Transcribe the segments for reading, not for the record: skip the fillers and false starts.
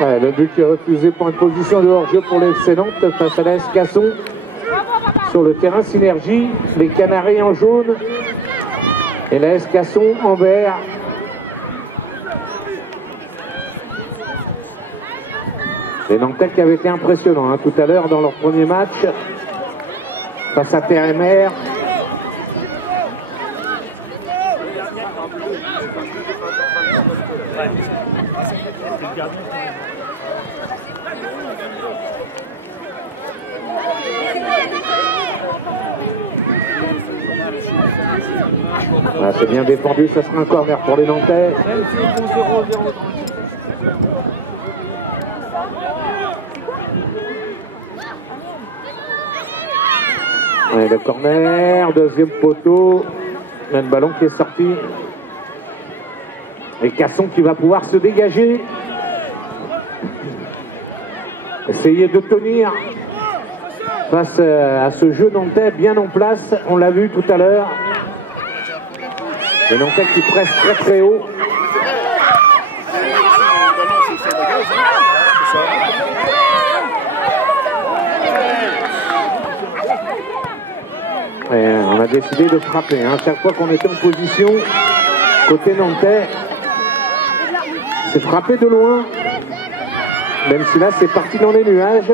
Ouais, le but qui est refusé pour une position de hors-jeu pour le FC Nantes face à l'AS Casson. Sur le terrain Synergie, les Canaries en jaune et l'AS Casson en vert. Les Nantais qui avaient été impressionnants hein, tout à l'heure dans leur premier match face à Terre et Mer. Ah, c'est bien défendu, ça sera un corner pour les Nantais. Ouais, le corner, deuxième poteau, le ballon qui est sorti. Et Casson qui va pouvoir se dégager. Essayer de tenir face à ce jeu nantais bien en place. On l'a vu tout à l'heure. Les Nantais qui pressent très très haut. Et on a décidé de frapper. Hein. Chaque fois qu'on était en position, côté nantais, c'est frappé de loin. Même si là c'est parti dans les nuages.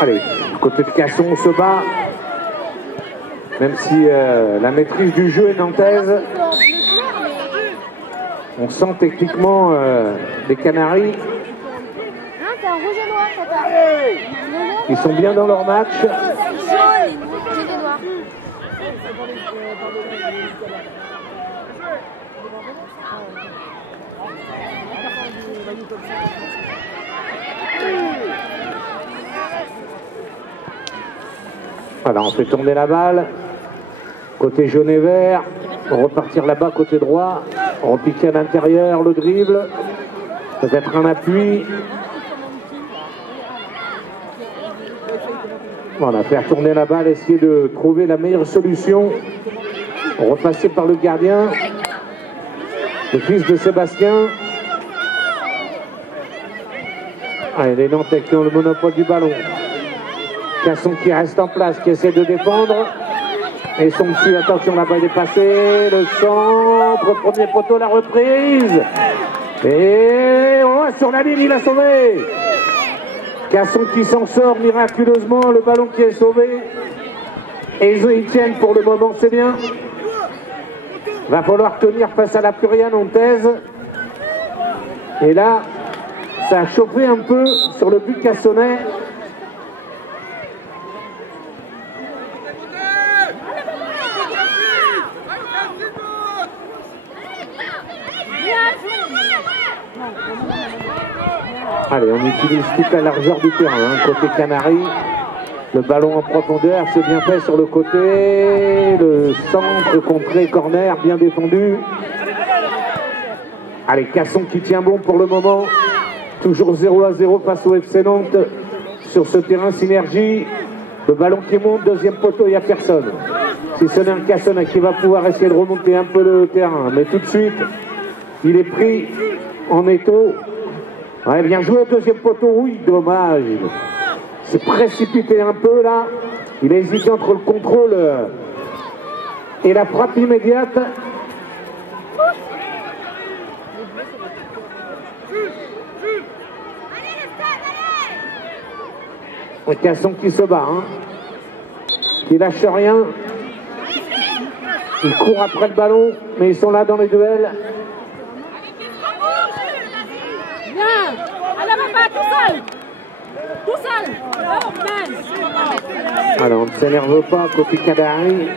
Allez, côté de Casson, on se bat. Même si la maîtrise du jeu est nantaise, on sent techniquement les Canaries qui sont bien dans leur match. Voilà, on fait tourner la balle. Côté jaune et vert, on repartir là-bas côté droit, on repiquer à l'intérieur, le dribble, peut-être un appui. Voilà, faire tourner la balle, essayer de trouver la meilleure solution. Repasser par le gardien, le fils de Sébastien. Allez, les Nantais qui ont le monopole du ballon. Casson qui reste en place, qui essaie de défendre. Et son dessus, attention, la balle est passée, le centre, premier poteau, la reprise. Et oh, sur la ligne, il a sauvé. Casson qui s'en sort miraculeusement, le ballon qui est sauvé. Et ils tiennent pour le moment, c'est bien. Va falloir tenir face à la Furia nantaise. Et là, ça a chauffé un peu sur le but cassonnais. Allez, on utilise toute la largeur du terrain, hein, côté Canaries. Le ballon en profondeur, c'est bien fait sur le côté. Le centre, contré, corner, bien défendu. Allez, Casson qui tient bon pour le moment. Toujours 0-0 face au FC Nantes. Sur ce terrain Synergie. Le ballon qui monte, deuxième poteau, il n'y a personne. Si ce n'est un Casson qui va pouvoir essayer de remonter un peu le terrain. Mais tout de suite, il est pris en étau. Ouais, bien joué, deuxième poteau, oui, dommage. C'est précipité un peu là. Il a hésité entre le contrôle et la frappe immédiate. Et Casson qui se bat, hein, qui lâche rien. Ils courent après le ballon, mais ils sont là dans les duels. Alors on ne s'énerve pas côté Kadari.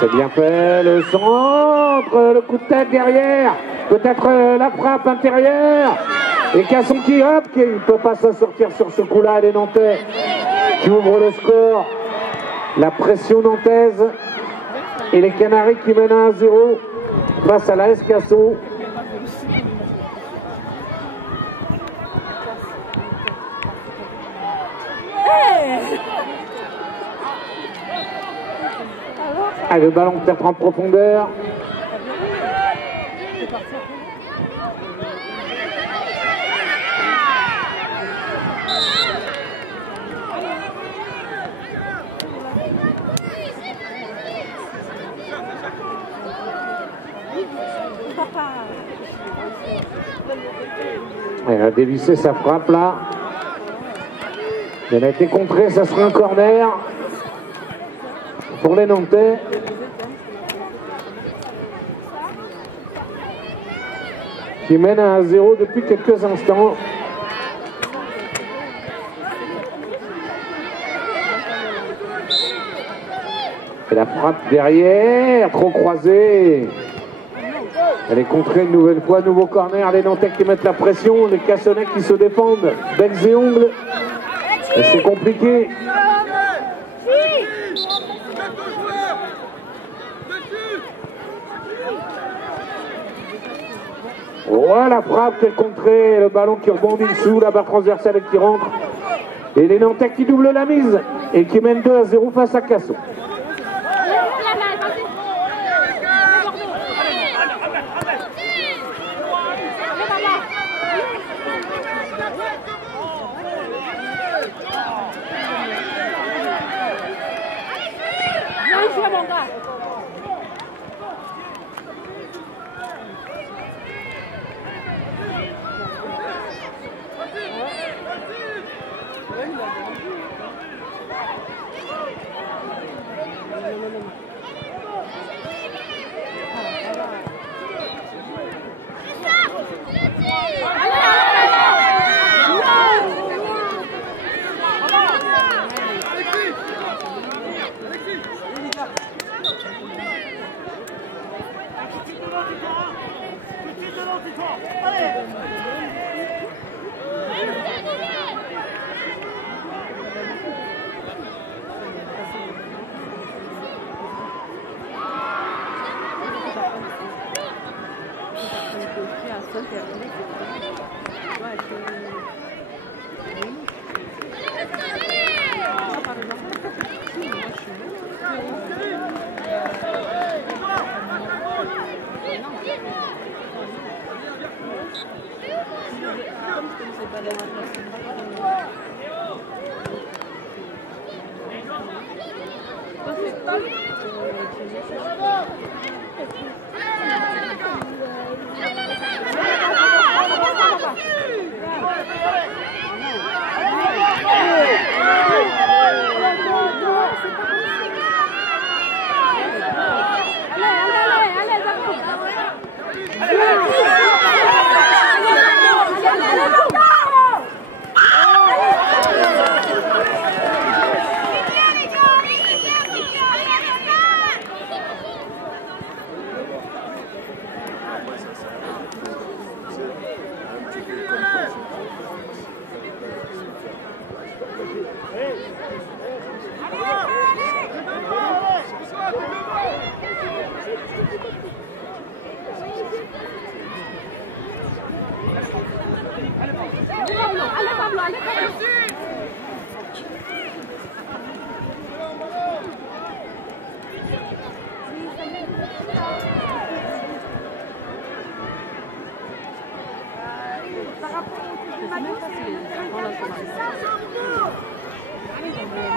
C'est bien fait, le centre, le coup de tête derrière, peut-être la frappe intérieure. Et Casson qui, hop, qui ne peut pas s'en sortir sur ce coup-là, les Nantais qui ouvrent le score. La pression nantaise et les Canaries qui mènent à 1-0 face à l'AS Casson. Ah, le ballon peut-être en profondeur. Elle a dévissé sa frappe là. Elle a été contrée, ça serait un corner pour les Nantais. Qui mène à 1-0 depuis quelques instants. Et la frappe derrière, trop croisée. Elle est contrée une nouvelle fois, nouveau corner. Les Nantais qui mettent la pression, les Cassonnais qui se défendent, becs et ongles. Et c'est compliqué. Voilà la frappe, quelle contrée, le ballon qui rebondit dessous, la barre transversale qui rentre. Et les Nantais qui doublent la mise et qui mènent 2-0 face à Casson.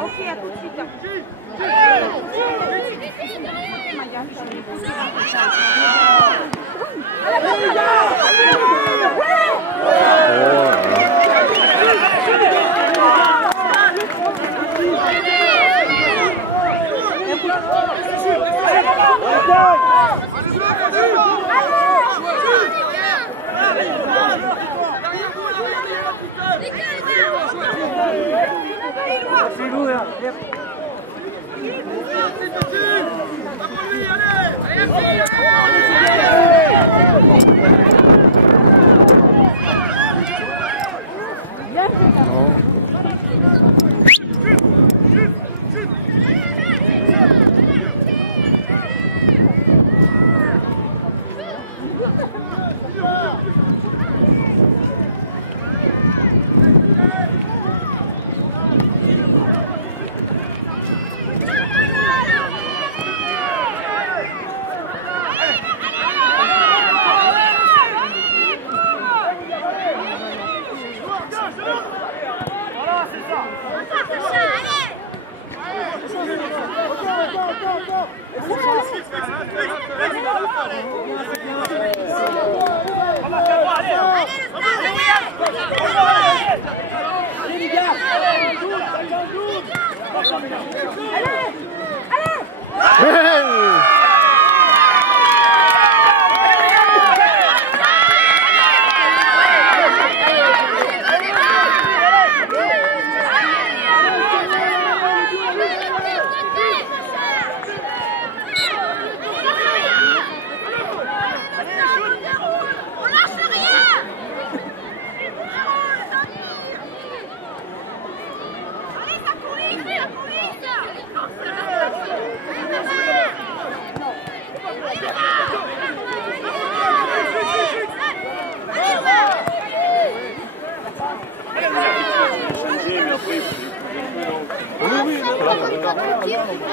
Ok, à tout de suite.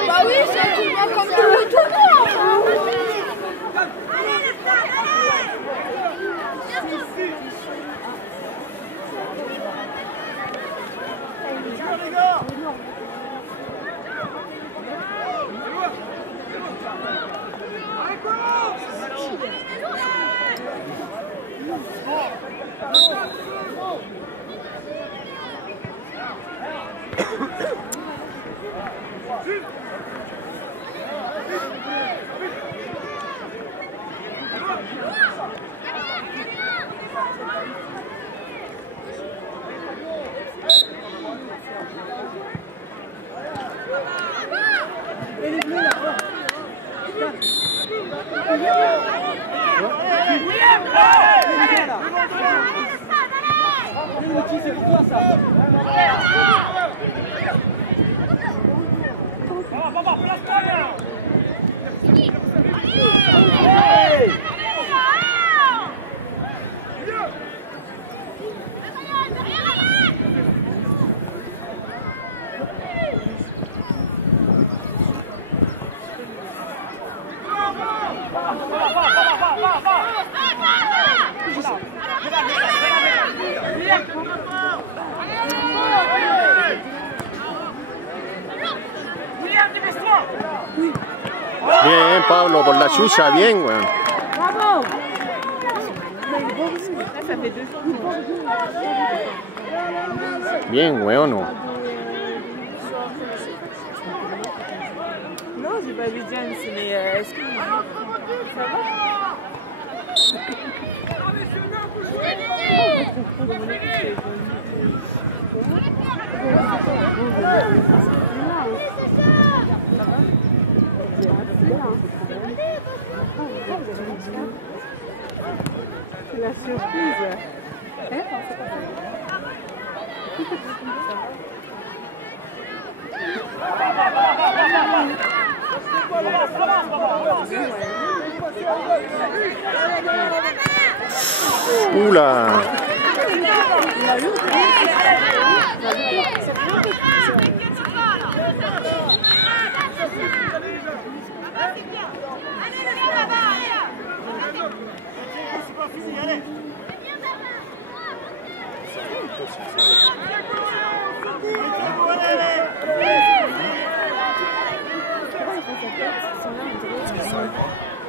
Bah oui, c'est un tournoi comme tout le tournoi. Bien, Pablo, por la chucha, bien, weón. Bravo. Ça fait 2 Bien, weón. Non, j'ai pas vu James, mais est-ce que ça va? C'est la surprise. Oula.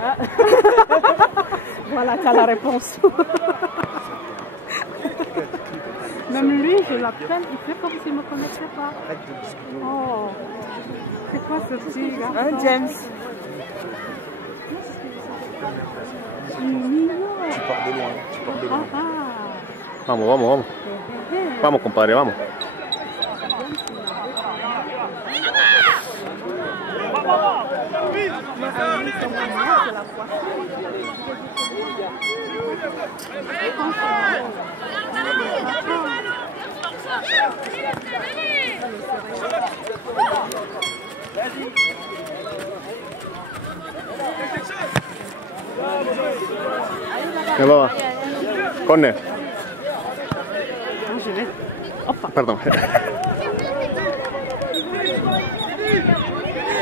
Ah. Voilà, t'as la réponse. Même lui, je l'appelle, il fait comme s'il ne me connaissait pas. Oh, c'est quoi ce petit garçon? James. Tu pars de loin, tu pars de loin. Vamos, vamos, vamos. Vamos, compadre, vamos. ¿Qué va? Corner. Pardon.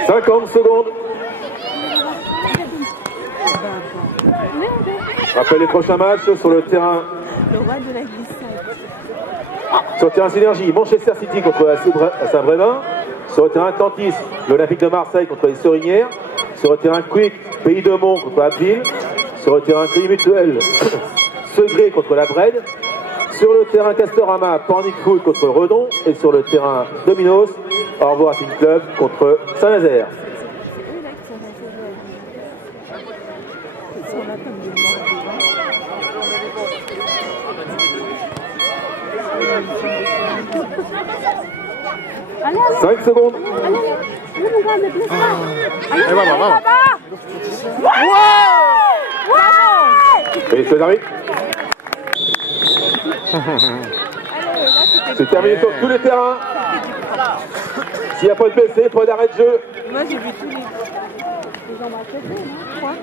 50 secondes. Rappel les prochains matchs sur le terrain. Le roi de la glissade. Sur le terrain Synergie, Manchester City contre Saint-Brévin. Sur le terrain Cantis, l'Olympique de Marseille contre les Sorinières. Sur le terrain Quick, Pays de Mont contre Abbeville. Sur le terrain Crédit Mutuel, Segré contre la Brède. Sur le terrain Castorama, Panic Foot contre Redon. Et sur le terrain Dominos, Au revoir Team Club contre Saint-Nazaire. Allez, 5 secondes. allez, mon gars, ne blesse pas. Allez, Allez, vamos, vamos. Et c'est l'arrêt. C'est terminé sur tous les terrains. S'il n'y a pas de blessé, pas d'arrêt de jeu. Moi, j'ai vu tous les gens m'accepter, non? Quoi?